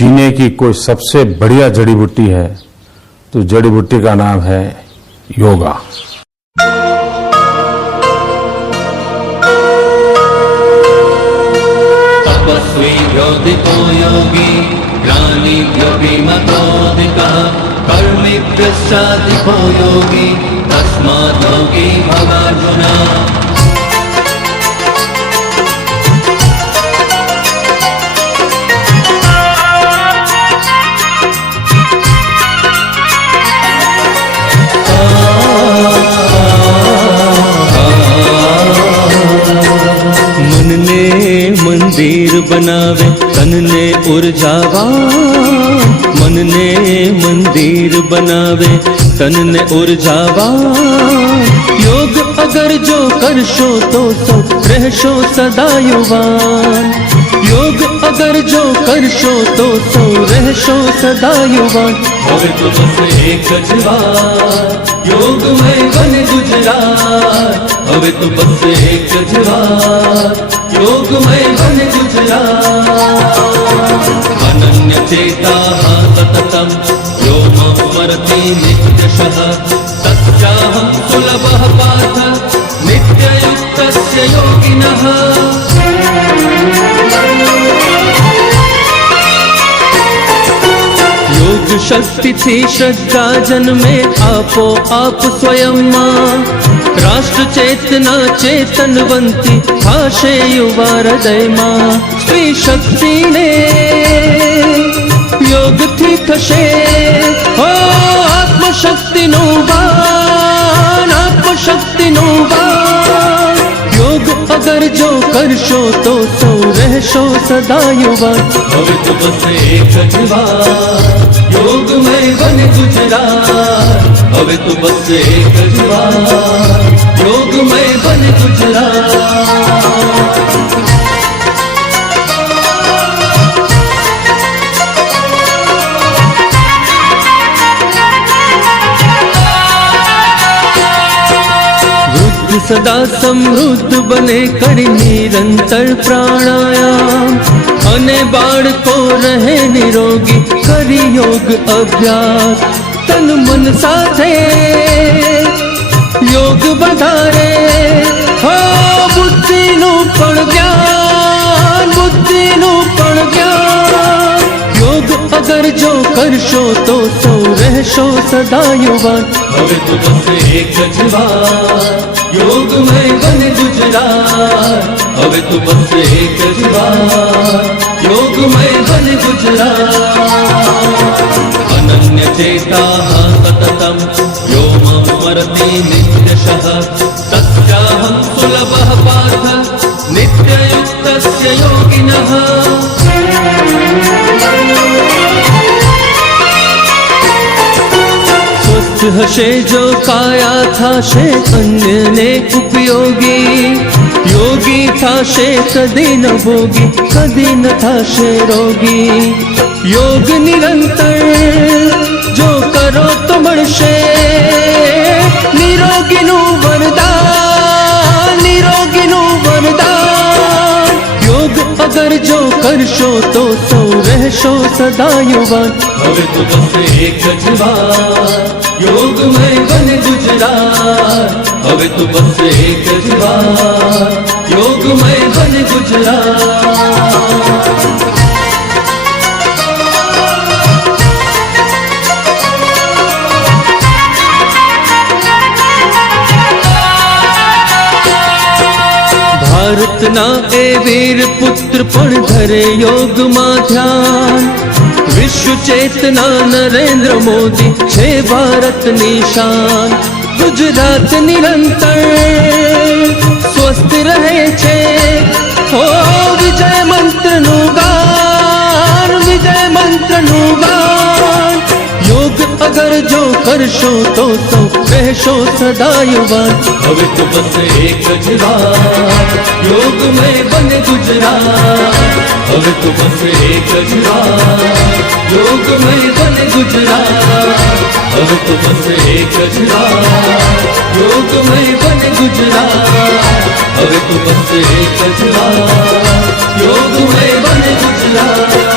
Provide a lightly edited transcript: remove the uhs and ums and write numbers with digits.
जीने की कोई सबसे बढ़िया जड़ी बूटी है तो जड़ी बूटी का नाम है योगा। तपस्वीभ्योऽधिको योगी ज्ञानिभ्योऽपि मतोऽधिकः कर्मिभ्यश्चाधिको योगी तस्मात् योगी भवार्जुन। मन ने मंदिर बनावे तन ने ऊर्जावान, मन ने मंदिर बनावे तन ने ऊर्जावान। योग अगर जो करशो तो रहशो सदा युवान, योग अगर जो करशो तो रहशो सदा युवान। હવે તો બસ એક જ વાત योग में बन गुजरात, હવે તો બસ એક જ વાત योग में बन गुजरात। अनन्य चेता सततम यो मां स्मरति नित्यशः तच्चाहं सुलभः पार्थ नित्ययुक्तस्य योगिनः। योग शक्ति थी श्रद्धा जन्मे आपो आप स्वयं मां। राष्ट्र चेतना चेतनवंती भाषे युवा हृदय मां। स्त्री शक्ति ने योग थी थशे हो आत्मशक्ति नो वान, आत्मशक्ति नो वान। योग अगर जो करशो तो रहशो सदा युवान। હવે તો બસ એક જ વાત योग में बन गुजरात, હવે તો બસ એક જ વાત योग में बन गुजरात। सदा समृद्ध बने करी निरंतर प्राणायाम। अने बाळको रहे निरोगी करी योग अभ्यास। तन मन साथे योग बधारे हो बुद्धिनु पण ज्ञान, बुद्धिनु पण ज्ञान। योग अगर जो करशो तो रहशो सदा युवान। હવે તો બસ એક જ વાત योग में बन गुजरात, હવે તો બસ એક જ વાત योग में बन गुजरात। अनन्य चेता सततम यो मां स्मरति नित्यशः तच्चाहं सुलभः पार्थ नित्ययुक्तस्य योगिनः। स्वस्थ हशे जो काया थाशे अन्यने उपयोगी। योगी थाशे कदी न भोगी कदी न थाशे रोगी। योग निरंतर जो करो तो मळशे निरोगीनु वरदान, निरोगीनु वरदान। योग अगर जो करशो तो रहशो सदा युवान। હવે તો બસ એક જ વાત योग में बन गुजरात, હવે તો બસ એક જ વાત योग में बन गुजरात। भारतना ए वीर पुत्र पण धरे योग मां ध्यान। विश्व चेतना नरेंद्र मोदी छे भारत निशान। गुजरात निरंतर स्वस्थ रहे छे हो विजय मंत्र नु गान, विजय मंत्र नु गान। योग अगर जो करशो तो रहशो सदा युवान। હવે તો બસ એક જ વાત योग में बन गुजरात, હવે તો બસ એક જ વાત योग में बन गुजरात, હવે તો બસ એક જ વાત योग में बन गुजरात, હવે તો બસ એક જ વાત योग में बन गुजरात।